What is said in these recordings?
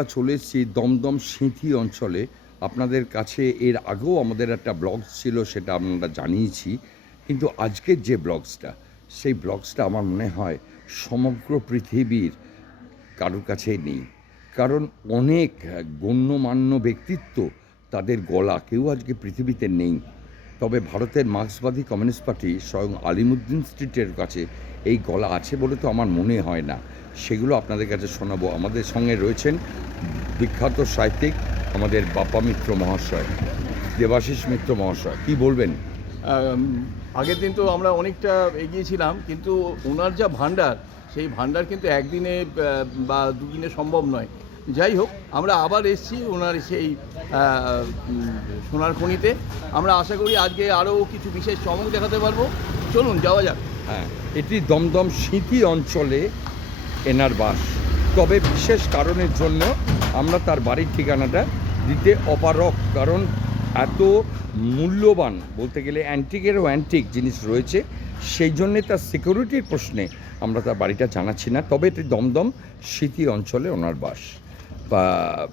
আমরা চলে এসেছি দমদম সিঁথি অঞ্চলে। আপনাদের কাছে এর আগেও আমাদের একটা ব্লগস ছিল, সেটা আমরা জানিয়েছি। কিন্তু আজকের যে ব্লগসটা, সেই ব্লগসটা আমার মনে হয় সমগ্র পৃথিবীর কারোর কাছেই নেই। কারণ অনেক গণ্যমান্য ব্যক্তিত্ব, তাদের গলা কেউ আজকে পৃথিবীতে নেই। তবে ভারতের মার্ক্সবাদী কমিউনিস্ট পার্টি স্বয়ং আলিমুদ্দিন স্ট্রিটের কাছে এই গলা আছে বলে তো আমার মনে হয় না। সেগুলো আপনাদের কাছে শোনাবো। আমাদের সঙ্গে রয়েছেন বিখ্যাত সাহিত্যিক আমাদের বাপ্পা মিত্র মহাশয়, দেবাশিস মিত্র মহাশয়। কি বলবেন? আগের দিন তো আমরা অনেকটা এগিয়েছিলাম, কিন্তু ওনার যা ভাণ্ডার, সেই ভাণ্ডার কিন্তু একদিনে বা দুদিনে সম্ভব নয়। যাই হোক, আমরা আবার এসেছি ওনার সেই সোনার খনিতে। আমরা আশা করি আজকে আরও কিছু বিশেষ চমক দেখাতে পারবো। চলুন যাওয়া যাক। হ্যাঁ, এটি দমদম সিঁথি অঞ্চলে এনার বাস। তবে বিশেষ কারণের জন্য আমরা তার বাড়ির ঠিকানাটা দিতে অপারগ, কারণ এত মূল্যবান, বলতে গেলে অ্যান্টিকেরও অ্যান্টিক জিনিস রয়েছে, সেই জন্যে তার সিকিউরিটির প্রশ্নে আমরা তার বাড়িটা জানাচ্ছি না। তবে এটি দমদম সিঁথি অঞ্চলে ওনার বাস। বা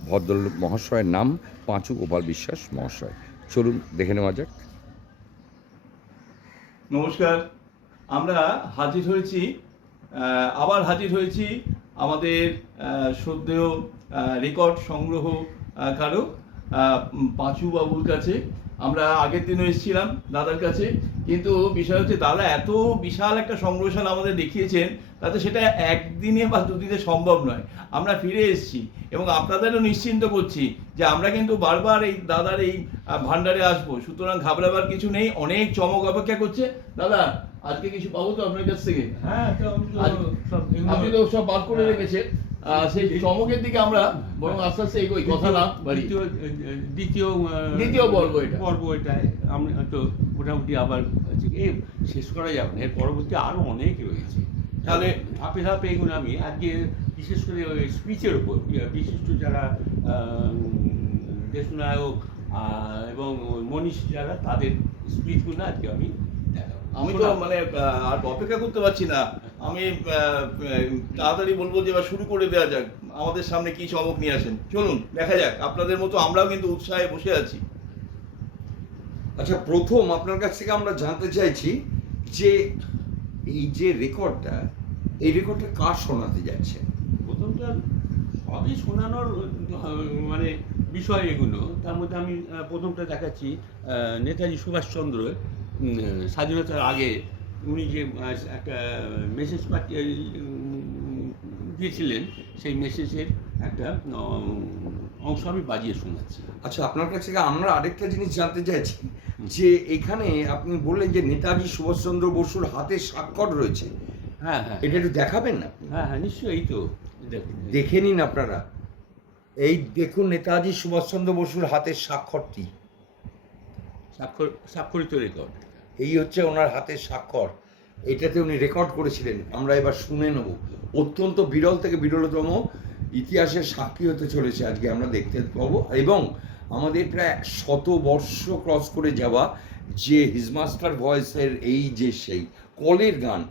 ভদ্রলোক মহাশয়ের নাম পাঁচু গোপাল বিশ্বাস মহাশয়। চলুন দেখে নেওয়া যাক। নমস্কার, আমরা আবার হাজির হয়েছি আমাদের শ্রদ্ধেয় রেকর্ড সংগ্রহকারক পাঁচু বাবুর কাছে। আমরা আগের দিনও এসেছিলাম দাদার কাছে, কিন্তু বিষয় হচ্ছে দাদা এত বিশাল একটা সংগ্রহশালা আমাদের দেখিয়েছেন, তাতে সেটা একদিনে বা দুদিনে সম্ভব নয়। আমরা ফিরে এসেছি এবং আপনাদেরও নিশ্চিন্ত করছি যে আমরা কিন্তু বারবার এই দাদার এই ভান্ডারে আসবো, সুতরাং ঘাবড়াবার কিছু নেই। অনেক চমক অপেক্ষা করছে। দাদা, আজকে কিছু পাবো তো আপনার কাছ থেকে? হ্যাঁ, আপনি তো সব বার করে রেখেছেন। সেই চমকের দিকে আমরা বরং আস্তে আস্তে এগোই, কথা না বাড়ি। দ্বিতীয় পর্ব এটা আমরা তো মোটামুটি আবার শেষ করা যাবে না, এর পরবর্তী আরো অনেক রয়েছে। তাহলে ধাপে ধাপে এগুলো আমি আজকে বিশেষ করে ওই স্পিচের উপর বিশিষ্ট যারা দেশনায়ক এবং মনীষী যারা, তাদের স্পিচগুলো আজকে আমি দেখাবো। আমি তো মানে আর অপেক্ষা করতে পারছি না। আমি তাড়াতাড়ি বলবো যে এবার শুরু করে দেওয়া যাক। আমাদের সামনে কি চমক নিয়ে আসেন, চলুন দেখা যাক। আপনাদের মতো আমরাও কিন্তু উৎসাহে বসে আছি। আচ্ছা, প্রথম আপনার কাছ থেকে আমরা জানতে চাইছি যে এই যে রেকর্ডটা, এই রেকর্ডটা কার শোনাতে যাচ্ছে? প্রথমটা সবই শোনানোর মানে বিষয় এগুলো। তার মধ্যে আমি প্রথমটা দেখাচ্ছি নেতাজি সুভাষচন্দ্র স্বাধীনতার আগে উনি যে একটা মেসেজ দিয়েছিলেন, সেই মেসেজের একটা অংশ আমি বাজিয়ে শোনাচ্ছি। আচ্ছা, আপনার কাছ থেকে আমরা আরেকটা জিনিস জানতে চাইছি যে এখানে আপনি বললেন যে নেতাজি সুভাষচন্দ্র বসুর হাতে স্বাক্ষর রয়েছে। হ্যাঁ হ্যাঁ, এটা একটু দেখাবেন না? হ্যাঁ হ্যাঁ, নিশ্চয়ই। তো দেখে নিন আপনারা। এই দেখুন নেতাজি সুভাষচন্দ্র বসুর হাতের স্বাক্ষরটি। স্বাক্ষরিত রেকর্ড। এই হচ্ছে ওনার হাতের স্বাক্ষর। এটাতে উনি রেকর্ড করেছিলেন। আমরা এবার শুনে নেব। অত্যন্ত বিরল থেকে বিরলতম ইতিহাসের সাক্ষী হতে চলেছে আজকে আমরা দেখতে পাবো। এবং আমাদের প্রায় 100 বর্ষ ক্রস করে যাওয়া যে হিজ মাস্টার ভয়েসের এই যে সেই কলের গান,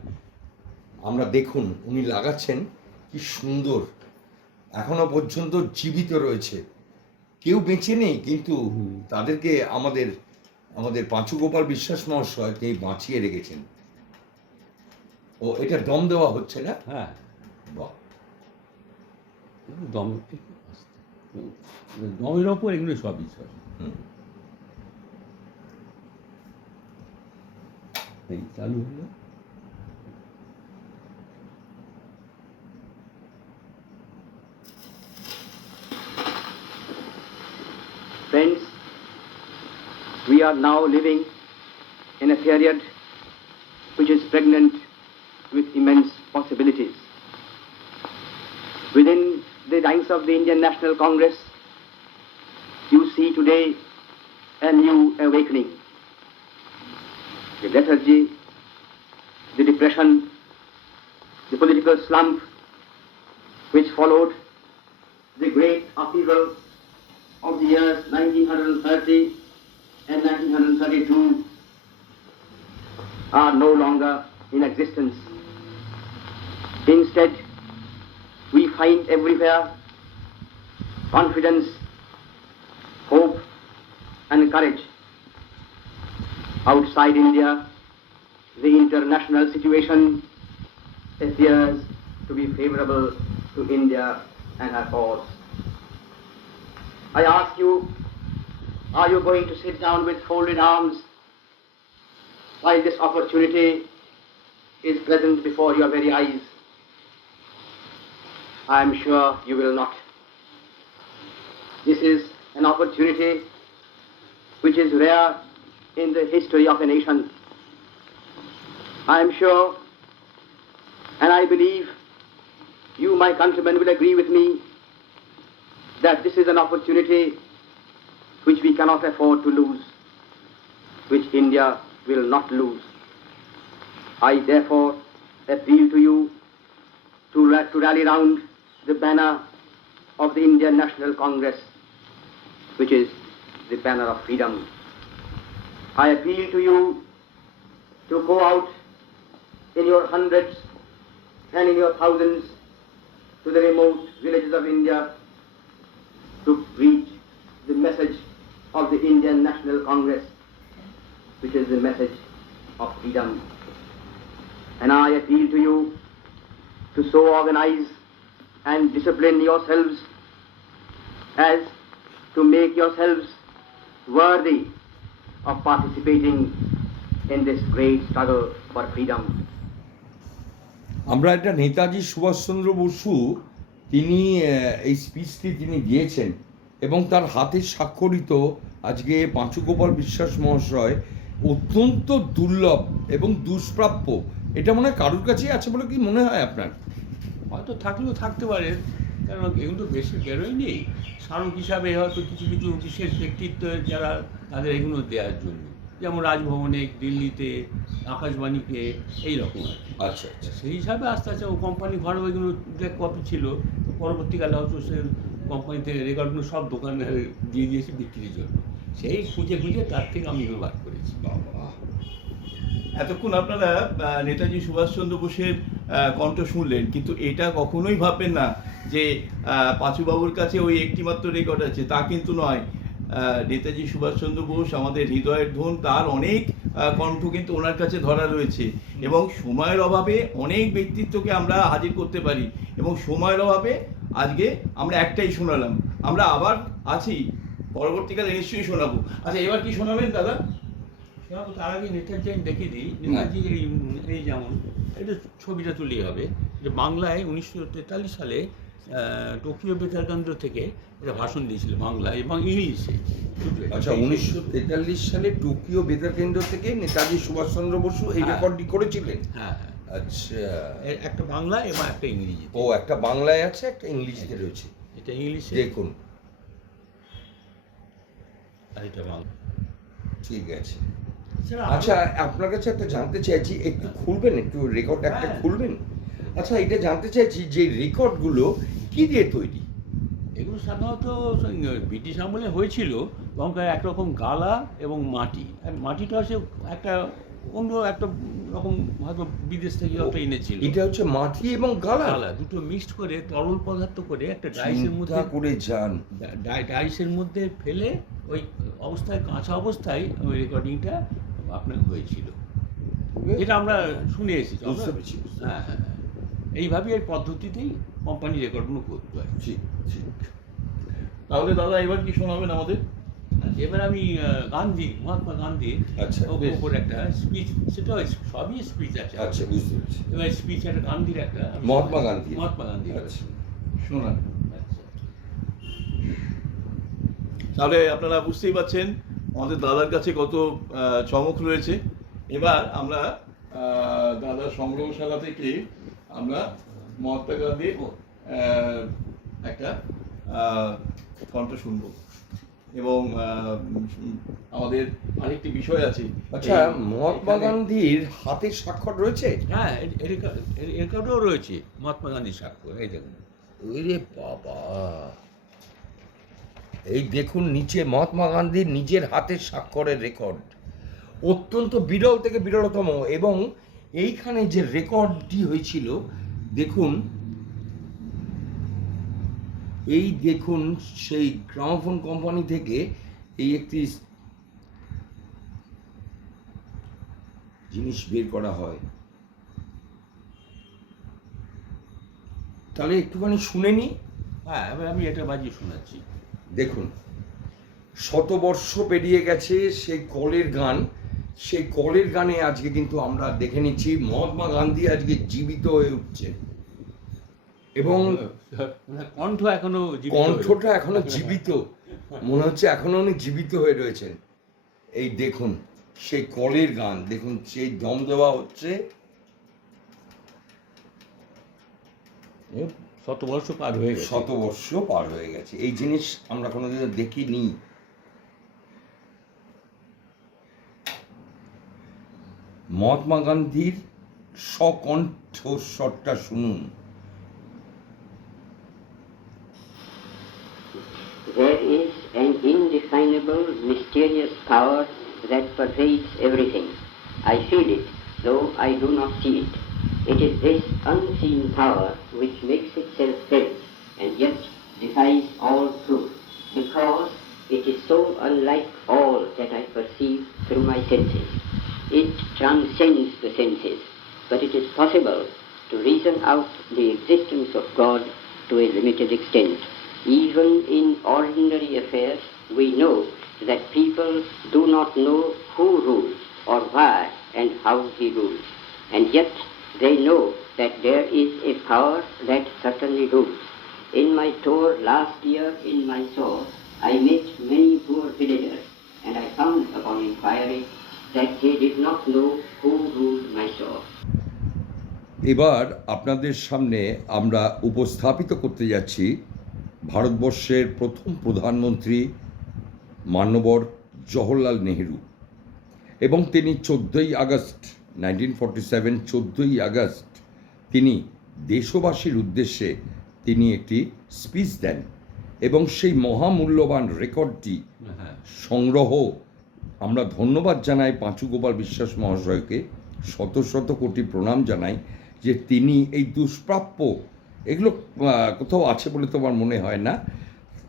আমরা দেখুন উনি লাগাচ্ছেন কি সুন্দর, এখনো পর্যন্ত জীবিত রয়েছে। কেউ বেঁচে নেই, কিন্তু তাদেরকে আমাদের পাঁচু গোপাল বিশ্বাস মহাশয় তিনি বাঁচিয়ে রেখেছেন। ও, এটা দম দেওয়া হচ্ছে না? হ্যাঁ, বাহ, দমের ওপর এগুলো সব বিষয়। এই চালু হলো। Friends, we are now living in a period which is pregnant with immense possibilities. Within the ranks of the Indian National Congress, you see today a new awakening. The lethargy, the depression, the political slump which followed the great upheaval of the years 1930 and 1932 are no longer in existence. Instead, we find everywhere confidence, hope, and courage. Outside India, the international situation appears to be favorable to India and her cause. I ask you, are you going to sit down with folded arms while this opportunity is present before your very eyes? I am sure you will not. This is an opportunity which is rare in the history of a nation. I am sure, and I believe you, my countrymen, will agree with me that this is an opportunity which we cannot afford to lose, which India will not lose. I therefore appeal to you to rally round the banner of the Indian National Congress, which is the banner of freedom. I appeal to you to go out in your hundreds and in your thousands to the remote villages of India to preach the message of the Indian National Congress, which is the message of freedom. And I appeal to you to so organize and discipline yourselves as to make yourselves worthy of participating in this great struggle for freedom. আমরা একটা নেতাজি সুভাষচন্দ্র বসু তিনি এই স্পিচটি তিনি দিয়েছেন এবং তার হাতের স্বাক্ষরিত আজকে পাঁচু গোপাল বিশ্বাস মহাশয় অত্যন্ত দুর্লভ এবং দুষ্প্রাপ্য। এটা মনে হয় কারোর কাছেই আছে বলে কি মনে হয় আপনার? হয়তো থাকলেও থাকতে পারে, কারণ এগুলো তো বেশি বেরোয়নি। স্মারক হিসাবে হয়তো কিছু কিছু বিশেষ ব্যক্তিত্ব যারা তাদের এগুলো দেওয়ার জন্য, যেমন রাজভবনে, দিল্লিতে, আকাশবাণীকে, এইরকম আর কি। আচ্ছা আচ্ছা। সেই হিসাবে আস্তে আস্তে ও কোম্পানি ঘরে ওইগুলো যে কপি ছিল, তো পরবর্তীকালে হয়তো সে কোম্পানিতে রেকর্ডগুলো সব দোকানে দিয়ে দিয়েছে বিক্রির জন্য। সেই খুঁজে খুঁজে তার থেকে আমি এগুলো বার করেছি। এতক্ষণ আপনারা নেতাজি সুভাষচন্দ্র বোসের কণ্ঠ শুনলেন, কিন্তু এটা কখনোই ভাববেন না যে পাঁচুবাবুর কাছে ওই একটিমাত্র রেকর্ড আছে, তা কিন্তু নয়। নেতাজি সুভাষচন্দ্র বোস আমাদের হৃদয়ের ধন, তার অনেক কণ্ঠ কিন্তু ওনার কাছে ধরা রয়েছে, এবং সময়ের অভাবে অনেক ব্যক্তিত্বকে আমরা হাজির করতে পারি, এবং সময়ের অভাবে আজকে আমরা একটাই শোনালাম। আমরা আবার আছি, পরবর্তীকালে নিশ্চয়ই শোনাবো। আচ্ছা, এবার কি শোনাবেন দাদা? তার আগে নেতাজি আমি দেখিয়ে দিই। নেতাজি এই যেমন এটা ছবিটা তুলেই হবে যে বাংলায় 1943 সালে টোকিও বেতার কেন্দ্র থেকে এটা ভাষণ দিয়েছিল বাংলায় এবং ইংলিশে। আচ্ছা, 1943 সালে টোকিও বেতার কেন্দ্র থেকে নেতাজি সুভাষচন্দ্র বসু এই রেকর্ডটি করেছিলেন। হ্যাঁ। আচ্ছা, একটা বাংলা এবং একটা ইংরেজি। ও, একটা বাংলায় আছে, একটা ইংলিশে রয়েছে। এটা ইংলিশে, দেখুন। আর এটা বাংলা। ঠিক আছে। আচ্ছা, আপনার কাছে একটা জানতে চাইছি, একটু খুলবেন, একটু রেকর্ড একটা খুলবেন। আচ্ছা, এটা জানতে চাইছি যে রেকর্ডগুলো কি দিয়ে তৈরি? এগুলো সাধারণত ব্রিটিশ আমলে হয়েছিল, এবং একরকম গালা এবং মাটি। মাটিটা হচ্ছে একটা অন্য একটা রকম, হয়তো বিদেশ থেকে হয়তো এনেছিল। এটা হচ্ছে মাটি এবং গালা দুটো মিক্সড করে তরল পদার্থ করে একটা ডাইসের মধ্যে করে যান, ডাইসের মধ্যে ফেলে ওই অবস্থায়, কাঁচা অবস্থায় ওই রেকর্ডিংটা আপনার হয়েছিল, যেটা আমরা শুনে এসেছি। হ্যাঁ, এইভাবেই এই পদ্ধতিতেই কোম্পানি রেকর্ডগুলো করতে হয়। ঠিক ঠিক। তাহলে দাদা এবার কি শোনাবেন আমাদের? এবার আমি গান্ধী, মহাত্মা গান্ধীর ওপর একটা স্পিচ, সেটা সবই স্পিচ আছে। আচ্ছা, বুঝতে পেরেছি। এবার স্পিচ একটা গান্ধীর, একটা মহাত্মা গান্ধী। আচ্ছা, শোনান। আচ্ছা। তাহলে আপনারা বুঝতেই পারছেন আমাদের দাদার কাছে কত চমক রয়েছে। এবার আমরা দাদার সংগ্রহশালা থেকে আমরা মহাত্মা গান্ধীর একটা কণ্ঠ শুনব, এবং আমাদের আরেকটি বিষয় আছে। আচ্ছা, মহাত্মা গান্ধীর হাতের স্বাক্ষর রয়েছে? হ্যাঁ, রেকর্ডও রয়েছে মহাত্মা গান্ধীর স্বাক্ষর। এই দেখুন। ওরে বাবা, এই দেখুন নিচে মহাত্মা গান্ধীর নিজের হাতের স্বাক্ষরের রেকর্ড, অত্যন্ত বিরল থেকে বিরলতম। এবং এইখানে যে রেকর্ডটি হয়েছিল দেখুন, এই দেখুন সেই গ্রামোফোন কোম্পানি থেকে এই একটি জিনিস বের করা হয়, তাহলে একটুখানি শুনে নি। হ্যাঁ, এবার আমি এটা বাজিয়ে শোনাচ্ছি। দেখুন, শতবর্ষ পেরিয়ে গেছে সেই কলের গান, সেই কলের গানে আজকে কিন্তু আমরা দেখে নিচ্ছি মহাত্মা গান্ধী আজকে জীবিত হয়ে উঠছে এবং কণ্ঠ এখনো জীবিত। কণ্ঠটা এখনো জীবিত, মনে হচ্ছে এখনো উনি জীবিত হয়ে রয়েছেন। এই দেখুন সেই কলের গান, দেখুন সেই দম দেওয়া হচ্ছে। শতবর্ষ পার হয়ে গেছে। শতবর্ষ পার হয়ে গেছে, এই জিনিস আমরা কোনোদিনও দেখিনি। মহাত্মা গান্ধীর স্বকণ্ঠস্বরটা শুনুন। There is an indefinable, mysterious power that pervades everything. I feel it, though I do not see it. It is this unseen power which makes itself felt and yet defies all proof, because it is so unlike all that I perceive through my senses. It transcends the senses, but it is possible to reason out the existence of God to a limited extent. Even in ordinary affairs, we know that people do not know who rules or why and how he rules, and yet they know that there is a power that certainly rules. In my tour last year in Mysore, I met many poor villagers, and I found upon inquiry that they did not know who ruled Mysore. এবার আপনাদের সামনে আমরা উপস্থাপিত করতে যাচ্ছি ভারতবর্ষের প্রথম প্রধানমন্ত্রী মাননীয় জওহরলাল নেহেরু, এবং তিনি 14ই আগস্ট 1947, 14ই আগস্ট তিনি দেশবাসীর উদ্দেশ্যে তিনি একটি স্পিচ দেন, এবং সেই মহামূল্যবান রেকর্ডটি সংগ্রহ আমরা ধন্যবাদ জানাই পাঁচু গোপাল বিশ্বাস মহাশয়কে, শত শত কোটি প্রণাম জানাই যে তিনি এই দুষ্প্রাপ্য, এগুলো কোথাও আছে বলে তো আমার মনে হয় না,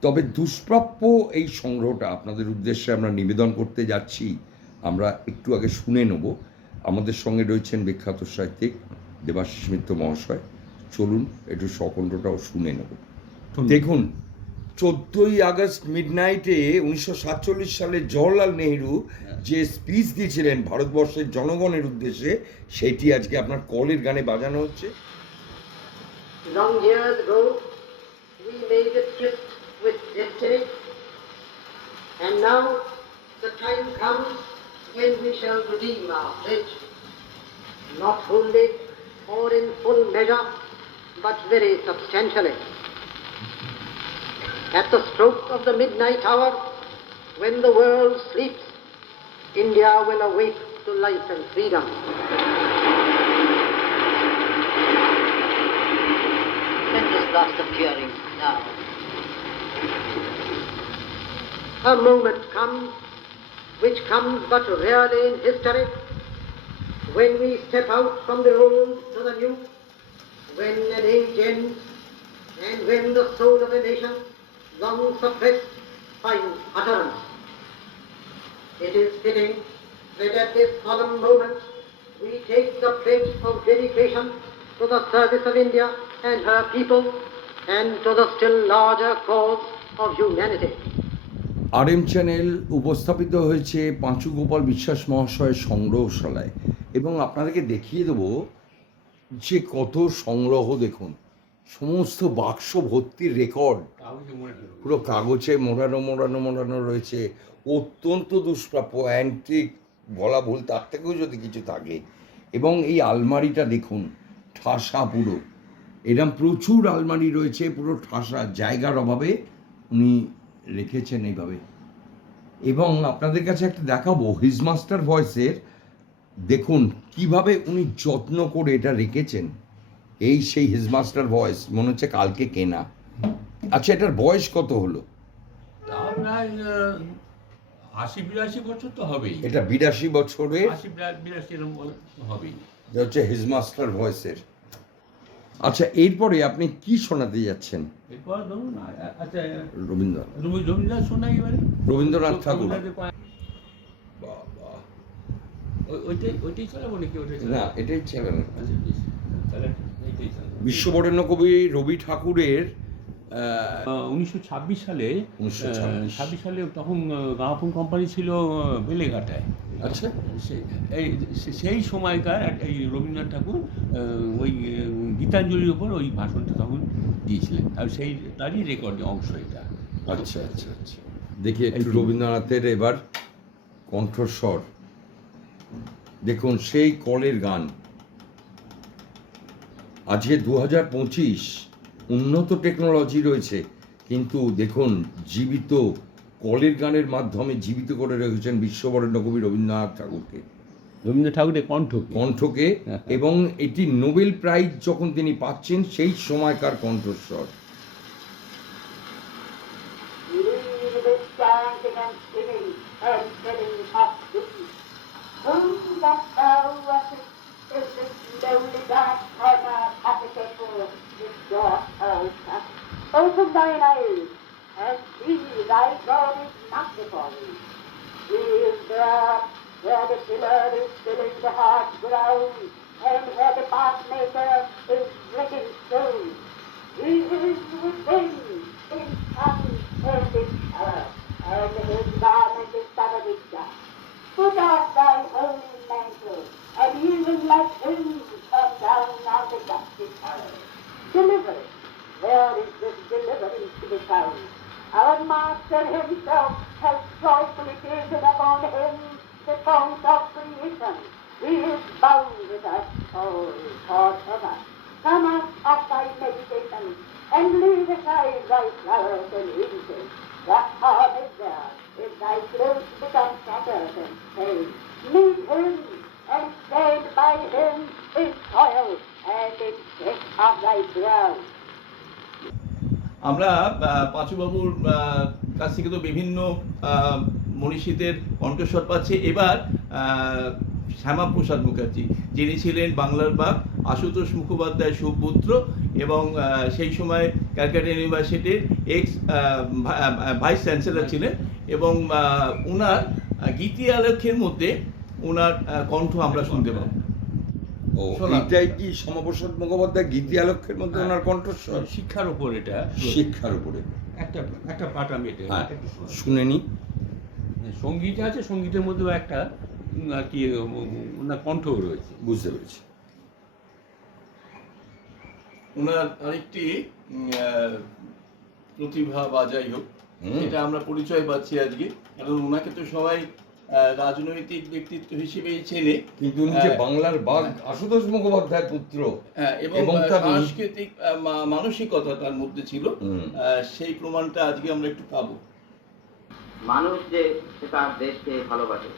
তবে দুষ্প্রাপ্য এই সংগ্রহটা আপনাদের উদ্দেশ্যে আমরা নিবেদন করতে যাচ্ছি। আমরা একটু আগে শুনে নেব। আমাদের সঙ্গে রয়েছেন বিখ্যাত সাহিত্যিক দেবাশিস মিত্র মহাশয়, চলুন একটু সকণ্ঠটাও শুনে নেব। দেখুন, 14ই আগস্ট মিডনাইটে 1947 সালে জওহরলাল নেহেরু যে স্পিচ দিয়েছিলেন ভারতবর্ষের জনগণের উদ্দেশ্যে, সেটি আজকে আপনার কলের গানে বাজানো হচ্ছে। Long years ago, we made a tryst with destiny, and now the time comes when we shall redeem our pledge, not wholly or in full measure, but very substantially. At the stroke of the midnight hour, when the world sleeps, India will awake to life and freedom. Let this blast of cheering now. A moment comes, which comes but rarely in history, when we step out from the old to the new, when an age ends, and when the soul of a nation, long suppressed, finds utterance. It is fitting that at this solemn moment we take the pledge of dedication to the service of India and her people, and to the still larger cause of humanity. RM channel উপস্থাপিত হয়েছে পাঁচু গোপাল বিশ্বাস মহাশয়ের সংগ্রহশালায়, এবং আপনাদেরকে দেখিয়ে দেবো যে কত সংগ্রহ। দেখুন, সমস্ত বাক্স ভর্তি রেকর্ড, পুরো কাগজে মোড়ানো রয়েছে, অত্যন্ত দুষ্প্রাপ্য, অ্যান্টিক বলা ভুল, তার থেকেও যদি কিছু থাকে। এবং এই আলমারিটা দেখুন, ঠাসা পুরো, এরকম প্রচুর আলমারি রয়েছে, পুরো ঠাসা, জায়গার অভাবে উনি রেখেছেন এইভাবে। এবং আপনাদের কাছে একটা দেখাবো হিজ মাস্টার ভয়েসের, দেখুন কিভাবে উনি যত্ন করে এটা রেখেছেন। এই সেই হিজ মাস্টার ভয়েস, মনে হচ্ছে কালকে কেনা। আচ্ছা, এটার বয়স কত হলো? প্রায় 80-82 বছর তো হবেই। এটা 82 বছরের, 80-82 এরকম হবেই। এটা হচ্ছে হিজ মাস্টার ভয়েসের। আচ্ছা, এরপরে আপনি কি শোনাতে যাচ্ছেন? এরপর ধরুন আচ্ছা রবীন্দ্রনাথ রবীন্দ্রনাথ শোনাই এবারে। রবীন্দ্রনাথ ঠাকুর। রবীন্দ্রনাথের বাবা, ওইটাই চালাবো নাকি ওটাই না এটাই চ্যানেল। আচ্ছা বেশ, তাহলে এইটাই চালাবো। বিশ্ববরেণ্য কবি রবি ঠাকুরের 1926 সালে 1926 সালে তখন গামাফোন কোম্পানি ছিল বেলেঘাটায়। আচ্ছা, সেই সময়কার এই রবীন্দ্রনাথ ঠাকুর ওই গীতাঞ্জলির ওপর ওই ভাষণটা তখন দিয়েছিলেন, আর সেই তারই রেকর্ড অংশ এটা। আচ্ছা আচ্ছা আচ্ছা, দেখি একটু রবীন্দ্রনাথের এবার কণ্ঠস্বর দেখুন, সেই কলের গান। আজকে 2025, উন্নত টেকনোলজি রয়েছে, কিন্তু দেখুন জীবিত কলের গানের মাধ্যমে জীবিত করে রেখেছেন বিশ্ববরেণ্য কবি রবীন্দ্রনাথ ঠাকুরকে, রবীন্দ্রনাথ ঠাকুরের কণ্ঠকে। এবং এটি নোবেল প্রাইজ যখন তিনি পাচ্ছেন সেই সময়কার কণ্ঠস্বর। Open thine eyes, and see thy God is not before thee. He is there, where the tiller is filling the hard ground, and where the pathmaker is breaking stone. He is within, in sun and in power, and his garment is covered with dust. Put off thy holy mantle, and he will let him come down on the dusty earth. Deliverance. Where is this deliverance to be found? Our Master himself has joyfully taken upon him the count of creation. He is bound with us all forever. Come out of thy meditation and leave aside thy flowers and incense. What harm is there if thy clothes become tattered and stained? Meet him and stand by him in toil and in sweat of thy brow. আমরা পাঁচুবাবুর কাছ থেকে তো বিভিন্ন মনীষীদের কণ্ঠস্বর পাচ্ছি। এবার শ্যামাপ্রসাদ মুখার্জি, যিনি ছিলেন বাংলার বাগ, আশুতোষ মুখোপাধ্যায় সুপুত্র, এবং সেই সময় ক্যালকাটা ইউনিভার্সিটির এক্স ভাইস চ্যান্সেলর ছিলেন, এবং ওনার গীতি আলেখ্যের মধ্যে ওনার কণ্ঠ আমরা শুনতে পাবো। ও, শোনান। এটাই কি শ্যামাপ্রসাদ মুখোপাধ্যায় গীতি আলোকের মধ্যে ওনার কণ্ঠস্বর? শিক্ষার উপর এটা, শিক্ষার উপরে। একটা পাঠ আমি এটা হ্যাঁ, একটু শোনাই। শুনে নি। সঙ্গীত আছে, সঙ্গীতের মধ্যেও একটা আর কি ওনার কণ্ঠও রয়েছে। বুঝতে পেরেছি। ওনার আরেকটি প্রতিভা বা যাই হোক, এটা আমরা পরিচয় পাচ্ছি আজকে, কারণ ওনাকে তো সবাই রাজনৈতিক ব্যক্তিত্ব হিসেবেই চেনে, কিন্তু উনি যে বাংলার বাঘ আশুতোষ মুখোপাধ্যায়ের পুত্র, এবং তার সাংস্কৃতিক মানসিকতা তার মধ্যে ছিল, সেই প্রমাণটা আজকে আমরা একটু পাবো। মানুষ যে সে তার দেশকে ভালোবাসে,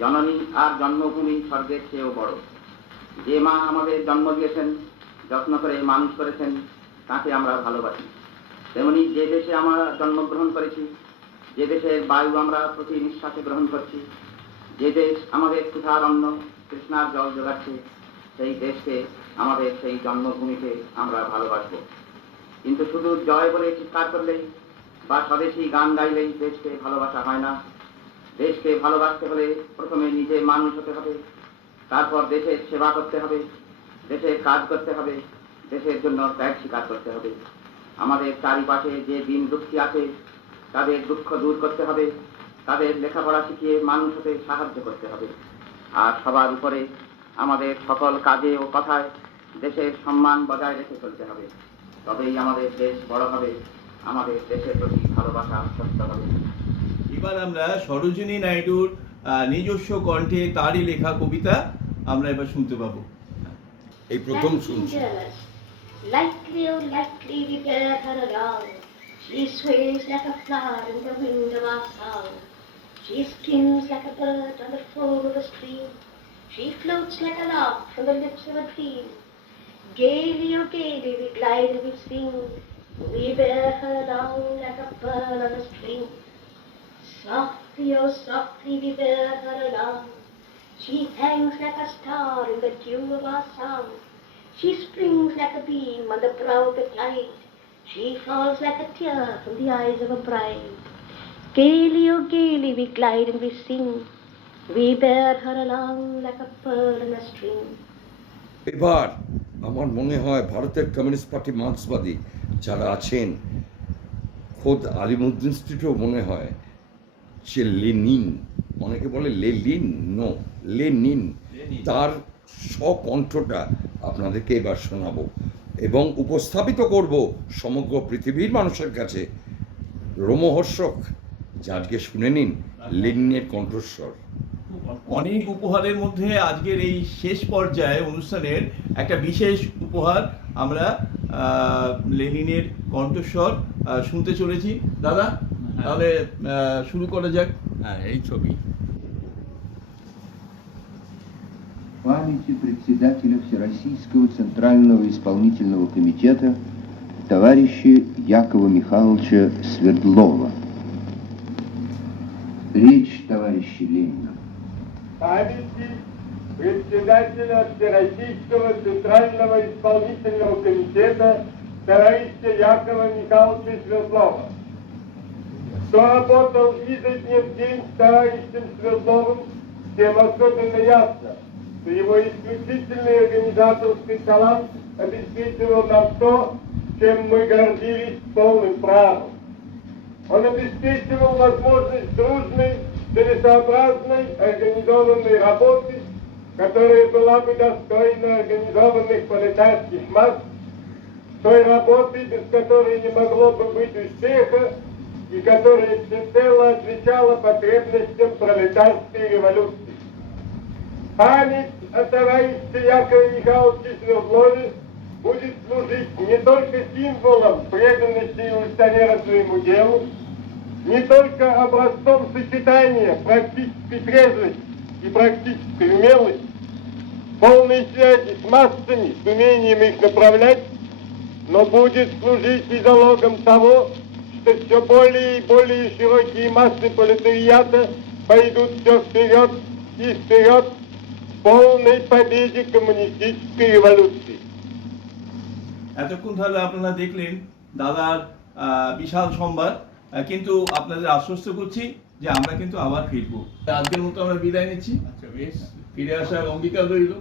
জননী আর জন্মভূমি স্বর্গের চেয়েও বড়। যে মা আমাদের জন্ম দিয়েছেন, যত্ন করে মানুষ করেছেন, তাকে আমরা ভালোবাসি। তেমনি যে দেশে আমরা জন্মগ্রহণ করেছি, যে দেশের বায়ু আমরা প্রতি নিঃশ্বাসে গ্রহণ করছি, যে দেশ আমাদের ক্ষুধার অন্ন তৃষ্ণার জল জোগাচ্ছে, সেই দেশকে, আমাদের সেই জন্মভূমিকে আমরা ভালোবাসবো। কিন্তু শুধু জয় বলে চিৎকার করলেই বা স্বদেশী গান গাইলেই দেশকে ভালোবাসা হয় না। দেশকে ভালোবাসতে হলে প্রথমে নিজে মানুষ হতে হবে, তারপর দেশের সেবা করতে হবে, দেশের কাজ করতে হবে, দেশের জন্য ত্যাগ স্বীকার করতে হবে। আমাদের চারিপাশে যে দিন দুঃখী আছে তাদের দুঃখ দূর করতে হবে, তাদের লেখাপড়া শিখিয়ে মানুষ হতে সাহায্য করতে হবে। আর সবার উপরে আমাদের সকল কাজে ও কথায় দেশের সম্মান বজায় রেখে চলতে হবে। তবেই আমাদের দেশ বড় হবে, আমাদের দেশের প্রতি ভালোবাসা সত্য হবে। এবার আমরা সরোজিনী নাইডুর নিজস্ব কণ্ঠে তারই লেখা কবিতা আমরা এবার শুনতে পাবো। এই প্রথম শুনছি। Lightly, oh lightly we bear her along. She sways like a flower in the wind of our song. She skims like a bird on the foam of a stream. She floats like a lark from the lips of a dream. Gaily, oh gaily we glide and we sing. We bear her along like a pearl on a string. Softly, oh softly we bear her along. She hangs like a star in the dew of our song. She springs like a beam on the brow of the tide. She falls like a tear from the eyes of a bride. Gaily, oh gaily, we glide and we sing. We bear her along like a pearl in a string. এবার আমার মনে হয় ভারতের communist party মার্ক্সবাদী যারা আছেন, খোদ আলিমুদ্দিন স্ট্রিটও মনে হয় যে লেনিন, অনেকে বলে লেলিন, নো লেনিন, তার স্বকণ্ঠটা আপনাদেরকে এবার শোনাবো এবং উপস্থাপিত করব সমগ্র পৃথিবীর মানুষের কাছে। রোমহর্ষক, যা আজকে শুনে নিন লেনিনের কণ্ঠস্বর। অনেক উপহারের মধ্যে আজকের এই শেষ পর্যায়ে অনুষ্ঠানের একটা বিশেষ উপহার আমরা লেনিনের কণ্ঠস্বর শুনতে চলেছি। দাদা, তাহলে শুরু করা যাক। হ্যাঁ, এই ছবি। Памяти председателя Всероссийского Центрального Исполнительного Комитета товарища Якова Михайловича Свердлова. Речь товарища Ленина. Памяти председателя Всероссийского Центрального Исполнительного Комитета товарища Якова Михайловича Свердлова. Кто работал изо дня в день с товарищем Свердловым, тем особенно ясно, что его исключительный организаторский талант обеспечивал нам то, чем мы гордились полным правом. Он обеспечивал возможность дружной, целесообразной, организованной работы, которая была бы достойна организованных пролетарских масс, той работы, без которой не могло бы быть успеха, и которая всецело отвечала потребностям пролетарской революции. Память о товарище Якове Михайловиче Свердлове будет служить не только символом преданности революционера своему делу, не только образцом сочетания практической трезвости и практической умелости, полной связи с массами, с умением их направлять, но будет служить и залогом того, что все более и более широкие массы пролетариата пойдут все вперед и вперед к полной победе коммунистической революции. এতক্ষণ ধরে আপনারা দেখলেন দাদার বিশাল সম্ভার, কিন্তু আপনাদের আশ্বস্ত করছি যে আমরা কিন্তু আবার ফিরবো। আজকের মতো আমরা বিদায় নিচ্ছি। আচ্ছা, বেশ। ফিরে আসার অঙ্গীকার রইল।